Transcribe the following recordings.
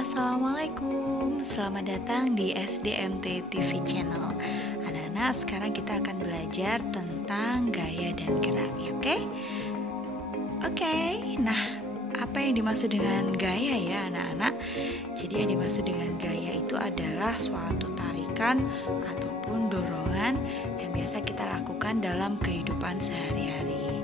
Assalamualaikum. Selamat datang di SDMT TV Channel. Anak-anak, sekarang kita akan belajar tentang gaya dan gerak, oke? Oke, nah apa yang dimaksud dengan gaya ya anak-anak? Jadi yang dimaksud dengan gaya itu adalah suatu tarikan ataupun dorongan yang biasa kita lakukan dalam kehidupan sehari-hari.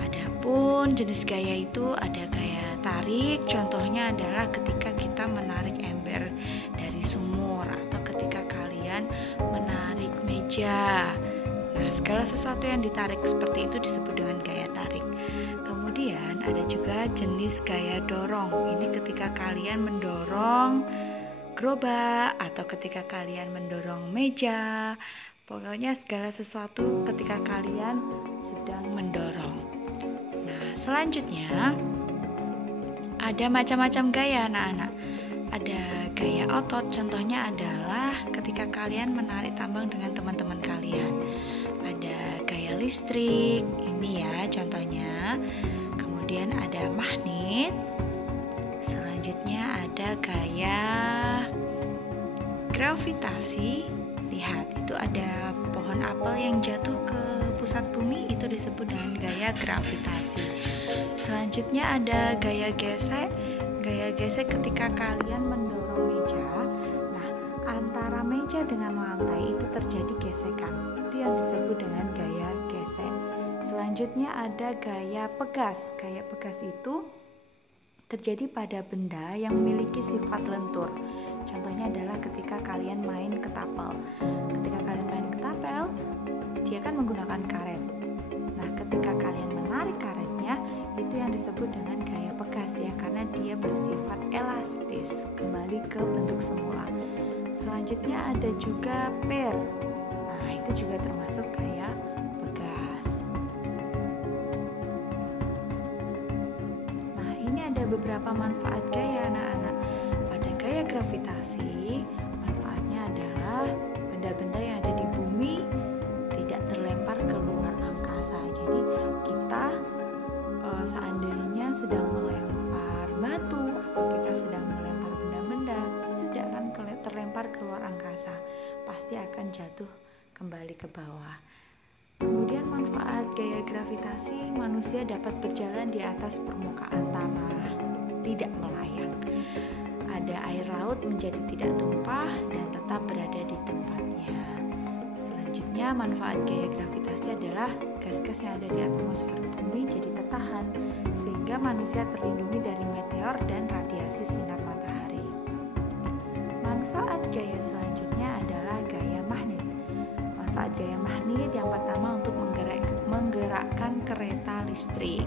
Adapun jenis gaya itu ada gaya tarik, contohnya adalah ketika kita menarik ember dari sumur atau ketika kalian menarik meja. Nah, segala sesuatu yang ditarik seperti itu disebut dengan gaya tarik. Kemudian ada juga jenis gaya dorong. Ini ketika kalian mendorong gerobak atau ketika kalian mendorong meja. Pokoknya segala sesuatu ketika kalian sedang mendorong. Nah, selanjutnya ada macam-macam gaya anak-anak. Ada gaya otot, contohnya adalah ketika kalian menarik tambang dengan teman-teman kalian. Ada gaya listrik, ini ya contohnya. Kemudian ada magnet. Selanjutnya ada gaya gravitasi. Lihat, itu ada pohon apel yang jatuh ke pusat bumi, itu disebut dengan gaya gravitasi. Selanjutnya ada gaya gesek. Gaya gesek ketika kalian mendorong meja. Nah, antara meja dengan lantai itu terjadi gesekan. Itu yang disebut dengan gaya gesek. Selanjutnya ada gaya pegas. Gaya pegas itu terjadi pada benda yang memiliki sifat lentur. Contohnya adalah ketika kalian main ketapel. Ketika kalian main ketapel, dia kan menggunakan karet. Nah, ketika kalian menarik karetnya, itu yang disebut dengan gaya pegas ya, karena dia bersifat elastis, kembali ke bentuk semula. Selanjutnya ada juga per. Nah, itu juga termasuk gaya pegas. Nah, ini ada beberapa manfaat gaya anak-anak. Pada gaya gravitasi, manfaatnya adalah benda-benda yang ada di bumi tidak terlempar ke luar angkasa. Jadi kita seandainya sedang melempar batu atau kita sedang melempar benda-benda, itu tidak akan terlempar ke luar angkasa, pasti akan jatuh kembali ke bawah. Kemudian manfaat gaya gravitasi, manusia dapat berjalan di atas permukaan tanah, tidak melayang. Ada air laut menjadi tidak tumpah dan tetap berada di tempatnya. Selanjutnya, manfaat gaya gravitasi adalah gas-gas yang ada di atmosfer bumi jadi tertahan, sehingga manusia terlindungi dari meteor dan radiasi sinar matahari. Manfaat gaya selanjutnya adalah gaya magnet. Manfaat gaya magnet yang pertama untuk menggerakkan kereta listrik.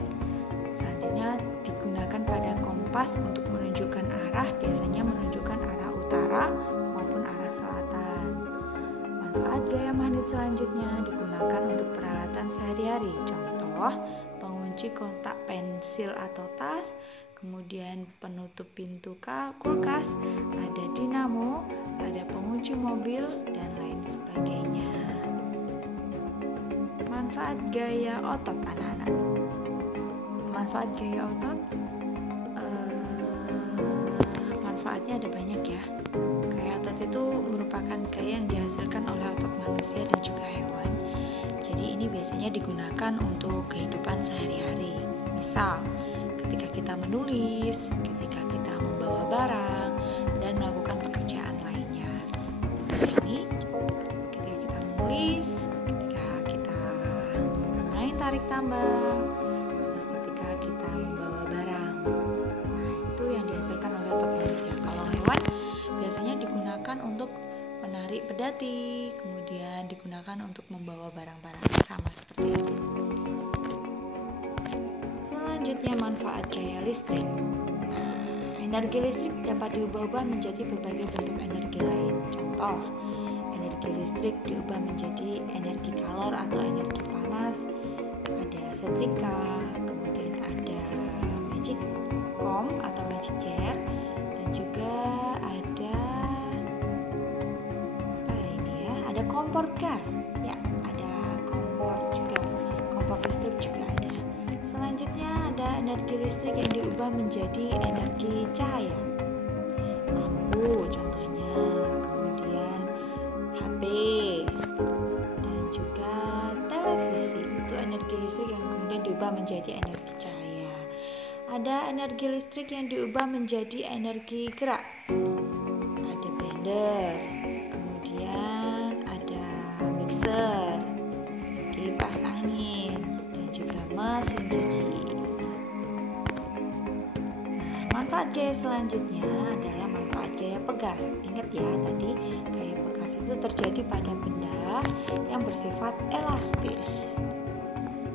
Selanjutnya digunakan pada kompas untuk menunjukkan arah, biasanya menunjukkan arah utara maupun arah selatan. Manfaat gaya magnet selanjutnya digunakan untuk peralatan sehari-hari. Contoh, pengunci kotak pensil atau tas, kemudian penutup pintu kulkas, ada dinamo, ada pengunci mobil, dan lain sebagainya. Manfaat gaya otot anak-anak. Manfaat gaya otot, manfaatnya ada banyak ya. Gaya otot itu merupakan gaya yang dihasilkan oleh otot manusia dan juga hewan. Jadi ini biasanya digunakan untuk kehidupan sehari-hari. Misal, ketika kita menulis, ketika kita membawa barang, dan melakukan pekerjaan lainnya. Nah, ini ketika kita menulis, ketika kita bermain tarik tambang, atau ketika kita membawa barang. Nah, itu yang dihasilkan oleh otot manusia. Kalau hewan biasanya digunakan untuk menarik pedati, kemudian digunakan untuk membawa barang-barang sama seperti itu. Selanjutnya, manfaat gaya listrik. Nah, energi listrik dapat diubah-ubah menjadi berbagai bentuk energi lain. Contoh, energi listrik diubah menjadi energi kalor atau energi panas. Ada setrika, kemudian ada magic comb atau magic jar, dan juga ada kompor gas. Ya, ada kompor juga. Kompor listrik juga ada. Selanjutnya ada energi listrik yang diubah menjadi energi cahaya. ada energi listrik yang diubah menjadi energi gerak. Ada blender, kemudian ada mixer, kipas angin, dan juga mesin cuci. Manfaat gaya selanjutnya adalah manfaat gaya pegas. Ingat ya, tadi gaya pegas itu terjadi pada benda yang bersifat elastis.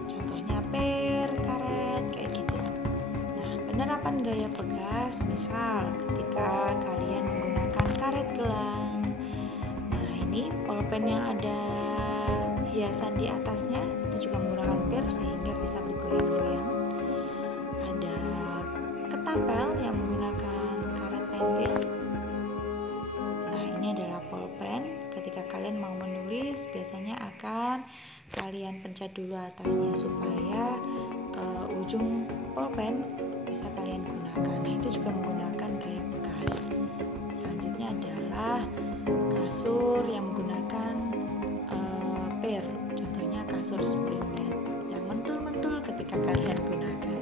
Contohnya per, karet, kayak gitu. Nah, penerapan gaya pegas misal ketika kalian menggunakan karet gelang. Nah, ini pulpen yang ada hiasan di atasnya itu juga menggunakan per sehingga bisa bergoyang-goyang. Ada ketapel yang menggunakan karet pentil. Nah, ini adalah pulpen. Ketika kalian mau menulis, biasanya akan kalian pencet dulu atasnya supaya ujung pulpen bisa kalian gunakan. Nah, itu juga menggunakan gaya bekas. Selanjutnya adalah kasur yang menggunakan per. Contohnya kasur spring bed yang mentul-mentul ketika kalian gunakan.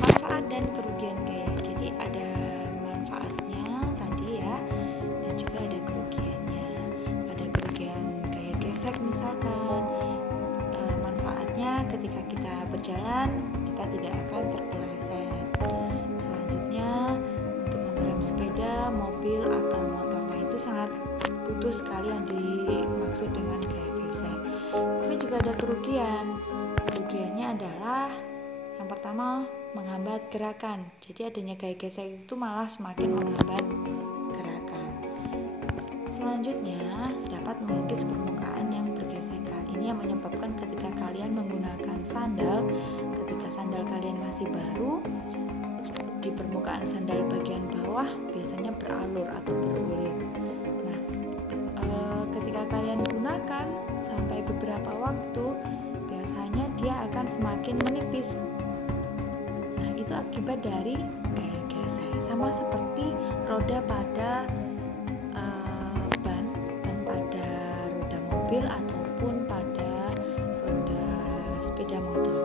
Manfaat dan kerugian gaya. Jadi ada manfaatnya tadi ya, dan juga ada kerugiannya. Ada kerugian gaya gesek misalkan, manfaatnya ketika kita berjalan kita tidak akan terpeleset. Selanjutnya untuk mengerem sepeda, mobil atau motor, nah itu sangat butuh sekali yang dimaksud dengan gaya gesek. Tapi juga ada kerugian. Kerugiannya adalah yang pertama, menghambat gerakan. Jadi adanya gaya gesek itu malah semakin menghambat gerakan. Selanjutnya, dapat mengikis permukaan yang bergesekan. Ini yang menyebabkan ketika kalian menggunakan sandal, ketika sandal kalian masih baru, di permukaan sandal bagian bawah biasanya beralur atau berulir. Nah, ketika kalian gunakan sampai beberapa waktu, biasanya dia akan semakin menipis. Itu akibat dari gaya gesek. Sama seperti roda pada ban pada roda mobil ataupun pada roda sepeda motor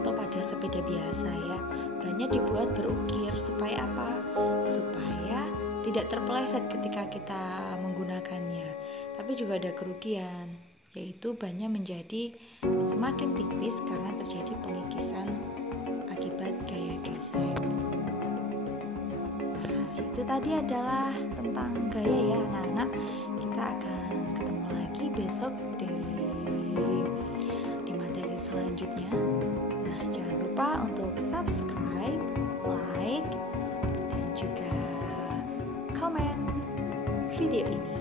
atau pada sepeda biasa ya. Bannya dibuat berukir supaya apa? Supaya tidak terpeleset ketika kita menggunakannya. Tapi juga ada kerugian, yaitu bannya menjadi semakin tipis karena terjadi pengikisan akibat gaya gesek. Nah, itu tadi adalah tentang gaya ya anak-anak. Kita akan ketemu lagi besok di materi selanjutnya. Nah, jangan lupa untuk subscribe, like, dan juga komen video ini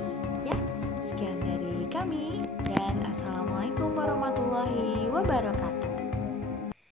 ya. Sekian dari kami dan assalamualaikum warahmatullahi wabarakatuh.